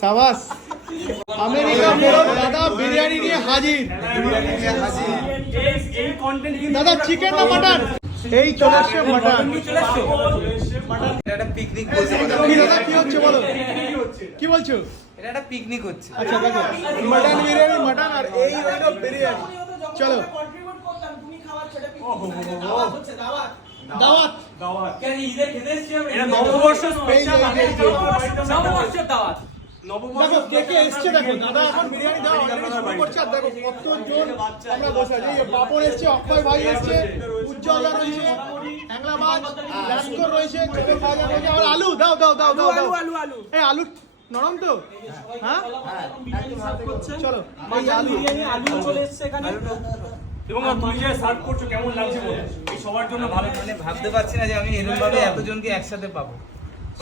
সাবাস আমেরিকা ফেরত দাদা বিরিয়ানি নিয়ে হাজির। দাদা চিকেন না মাটন? এই চলে আসছে মাটন। এটা পিকনিক বলছে। কি দাদা কি হচ্ছে বলো, কি বলছো? এটা একটা পিকনিক হচ্ছে। আচ্ছা দেখো মাটন বিরিয়ানি, মাটন আর এই হলো বিরিয়ানি। চলো দাওয়াত কেন ঈদে খেতে এসেছি আমরা? এটা নববর্ষ স্পেশাল। নববর্ষের দাওয়াত। দেখো কে কে এসছে, দেখো দাদা এখন বিরিয়ানি দাও অলরেডি শুরু করছে। আর দেখো কতজন আমরা বসে আছি। এই পাপড় এসছে, অক্ষয় ভাই এসছে, উজ্জ্বলা রয়েছে, হ্যাংলাবাজ লাস্কর রয়েছে, ছোট ভাজা রয়েছে। আর আলু দাও দাও দাও দাও দাও। এই আলু নরম তো? হ্যাঁ চলো এই আলু আলু চলে এসেছে এখানে। এবং তুমি যে সার্ভ করছো কেমন লাগছে বলো? এই সবার জন্য ভালো। মানে ভাবতে পারছি না যে আমি এরকম ভাবে এতজনকে একসাথে পাবো।